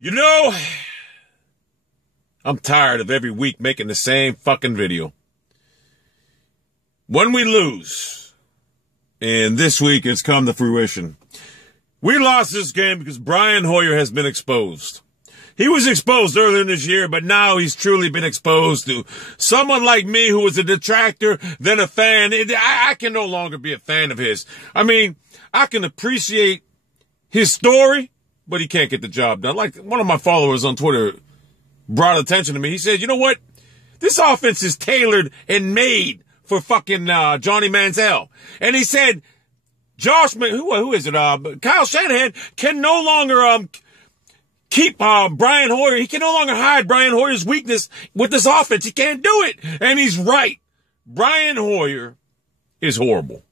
You know, I'm tired of every week making the same fucking video. When we lose, and this week it's come to fruition, we lost this game because Brian Hoyer has been exposed. He was exposed earlier this year, but now he's truly been exposed to someone like me who was a detractor, then a fan. I can no longer be a fan of his. I mean, I can appreciate his story, but he can't get the job done. Like one of my followers on Twitter brought attention to me. He said, you know what? This offense is tailored and made for fucking Johnny Manziel. And he said, who is it? Kyle Shanahan can no longer keep Brian Hoyer. He can no longer hide Brian Hoyer's weakness with this offense. He can't do it. And he's right. Brian Hoyer is horrible.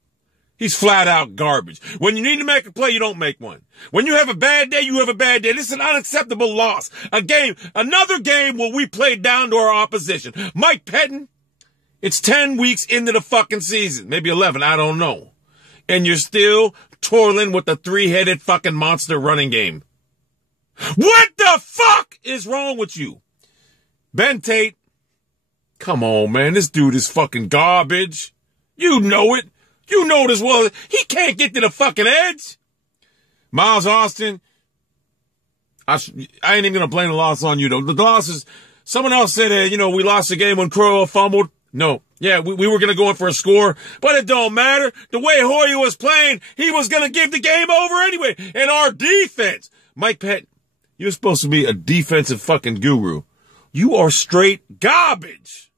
He's flat out garbage. When you need to make a play, you don't make one. When you have a bad day, you have a bad day. This is an unacceptable loss. Another game where we played down to our opposition. Mike Pettine, it's 10 weeks into the fucking season. Maybe 11, I don't know. And you're still toiling with the three-headed fucking monster running game. What the fuck is wrong with you? Ben Tate, come on, man. This dude is fucking garbage. You know it. You know it as well. He can't get to the fucking edge. Miles Austin, I ain't even going to blame the loss on you, though. The loss is, someone else said, we lost the game when Crowell fumbled. No. Yeah, we were going to go in for a score, but it don't matter. The way Hoyer was playing, he was going to give the game over anyway. And our defense, Mike Pettine, you're supposed to be a defensive fucking guru. You are straight garbage.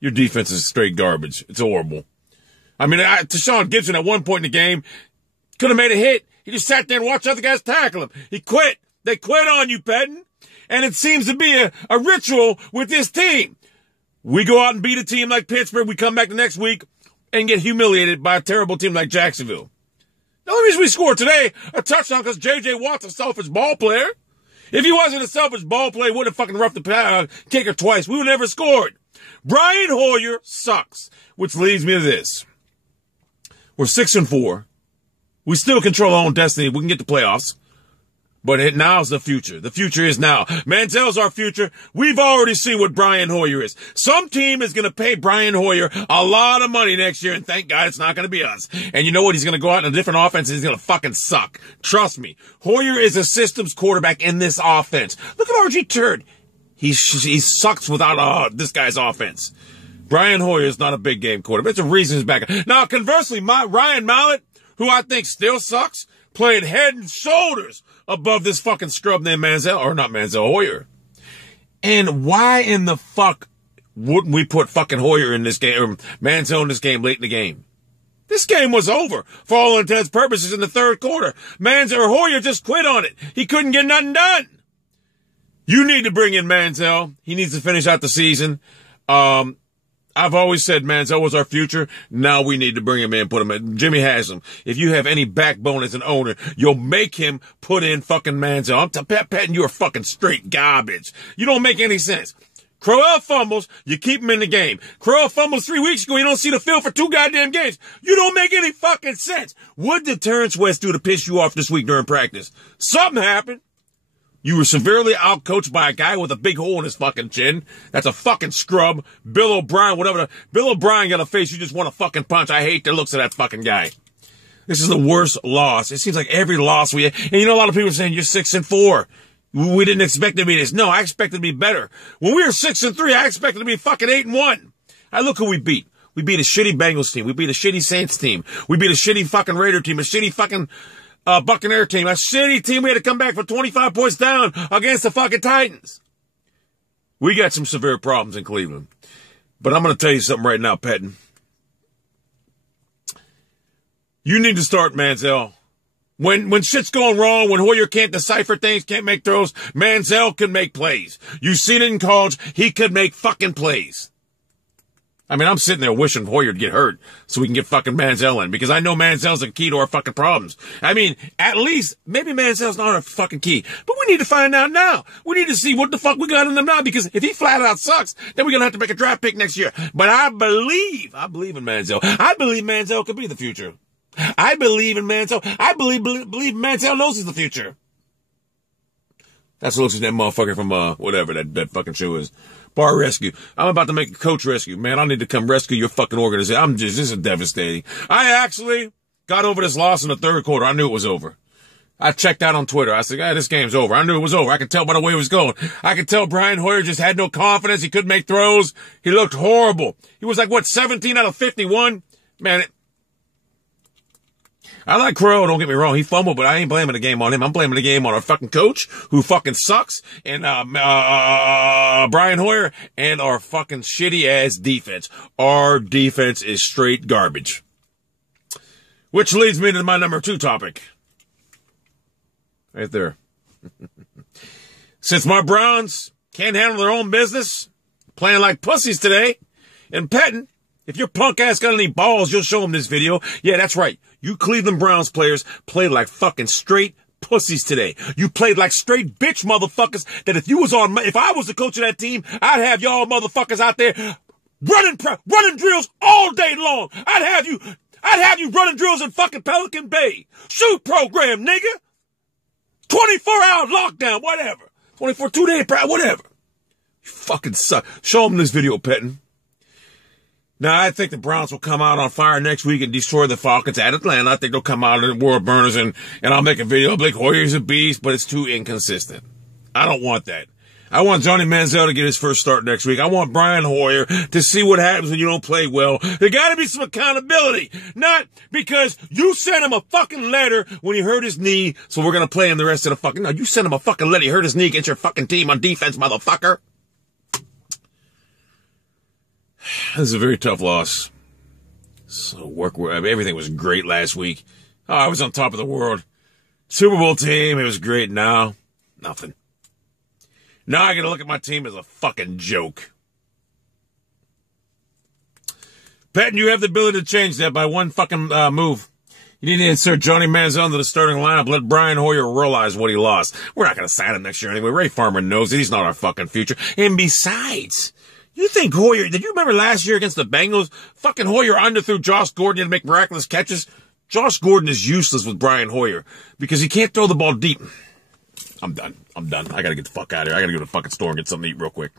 Your defense is straight garbage. It's horrible. I mean, Tashawn Gibson at one point in the game could have made a hit. He just sat there and watched other guys tackle him. He quit. They quit on you, Pettine. And it seems to be a ritual with this team. We go out and beat a team like Pittsburgh. We come back the next week and get humiliated by a terrible team like Jacksonville. The only reason we scored today a touchdown because J.J. Watt's a selfish ball player. If he wasn't a selfish ball player, he would have fucking roughed the kicker twice. We would have never scored. Brian Hoyer sucks, which leads me to this. We're 6-4. We still control our own destiny. We can get the playoffs. But now's the future. The future is now. Manziel's our future. We've already seen what Brian Hoyer is. Some team is going to pay Brian Hoyer a lot of money next year, and thank God it's not going to be us. And you know what? He's going to go out in a different offense, and he's going to fucking suck. Trust me. Hoyer is a systems quarterback in this offense. Look at R.G. Turd. He sucks without this guy's offense. Brian Hoyer is not a big game quarterback. It's a reason he's back. Now, conversely, Ryan Mallett, who I think still sucks, played head and shoulders above this fucking scrub named Hoyer. And why in the fuck wouldn't we put fucking Hoyer in this game, or Manziel in this game late in the game? This game was over for all intents and purposes in the third quarter. Hoyer just quit on it. He couldn't get nothing done. You need to bring in Manziel. He needs to finish out the season. I've always said Manziel was our future. Now we need to bring him in, put him in. Jimmy has him. If you have any backbone as an owner, you'll make him put in fucking Manziel. I'm Pettine, you're fucking straight garbage. You don't make any sense. Crowell fumbles, you keep him in the game. Crowell fumbles 3 weeks ago, you don't see the field for 2 goddamn games. You don't make any fucking sense. What did Terrence West do to piss you off this week during practice? Something happened. You were severely outcoached by a guy with a big hole in his fucking chin. That's a fucking scrub. Bill O'Brien, whatever. Bill O'Brien got a face you just want to fucking punch. I hate the looks of that fucking guy. This is the worst loss. It seems like every loss we have. And you know, a lot of people are saying you're 6-4. We didn't expect it to be this. No, I expected it to be better. When we were 6-3, I expected it to be fucking 8-1. I look who we beat. We beat a shitty Bengals team. We beat a shitty Saints team. We beat a shitty fucking Raider team. A shitty fucking Buccaneer team, a shitty team. We had to come back for 25 points down against the fucking Titans. We got some severe problems in Cleveland. But I'm going to tell you something right now, Pettine. You need to start Manziel. When shit's going wrong, when Hoyer can't decipher things, can't make throws, Manziel can make plays. You've seen it in college. He could make fucking plays. I mean, I'm sitting there wishing Hoyer would get hurt so we can get fucking Manziel in, because I know Manziel's the key to our fucking problems. I mean, at least, maybe Manziel's not our fucking key, but we need to find out now. We need to see what the fuck we got in him now, because if he flat out sucks, then we're going to have to make a draft pick next year. But I believe in Manziel. I believe Manziel could be the future. I believe in Manziel. I believe Manziel knows he's the future. That's what looks like that motherfucker from, whatever that fucking show is. Bar Rescue. I'm about to make a coach rescue. Man, I need to come rescue your fucking organization. This is devastating. I actually got over this loss in the third quarter. I knew it was over. I checked out on Twitter. I said, this game's over. I knew it was over. I could tell by the way it was going. I could tell Brian Hoyer just had no confidence. He couldn't make throws. He looked horrible. He was like, 17 out of 51? Man, I like Crow, don't get me wrong. He fumbled, but I ain't blaming the game on him. I'm blaming the game on our fucking coach, who fucking sucks, and Brian Hoyer, and our fucking shitty-ass defense. Our defense is straight garbage. Which leads me to my number 2 topic. Right there. Since my Browns can't handle their own business, playing like pussies today, and petting, if your punk ass got any balls, you'll show them this video. Yeah, that's right. You Cleveland Browns players played like fucking straight pussies today. You played like straight bitch motherfuckers that if I was the coach of that team, I'd have y'all motherfuckers out there running drills all day long. I'd have you running drills in fucking Pelican Bay. Shoot program, nigga. 24-hour lockdown, whatever. 24 2-day, whatever. You fucking suck. Show them this video, petting. Now, I think the Browns will come out on fire next week and destroy the Falcons at Atlanta. I think they'll come out in world burners and I'll make a video. Blake Hoyer's a beast, but it's too inconsistent. I don't want that. I want Johnny Manziel to get his first start next week. I want Brian Hoyer to see what happens when you don't play well. There gotta be some accountability. Not because you sent him a fucking letter when he hurt his knee, so we're gonna play him the rest of the fucking... No, you sent him a fucking letter. He hurt his knee against your fucking team on defense, motherfucker. This is a very tough loss. So everything was great last week. Oh, I was on top of the world. Super Bowl team, it was great. Now, nothing. Now I gotta look at my team as a fucking joke. Patton, you have the ability to change that by one fucking move. You need to insert Johnny Manziel into the starting lineup. Let Brian Hoyer realize what he lost. We're not gonna sign him next year anyway. Ray Farmer knows it. He's not our fucking future. And besides... You think Hoyer, did you remember last year against the Bengals? Fucking Hoyer underthrew Josh Gordon to make miraculous catches. Josh Gordon is useless with Brian Hoyer because he can't throw the ball deep. I'm done. I gotta get the fuck out of here. I gotta go to the fucking store and get something to eat real quick.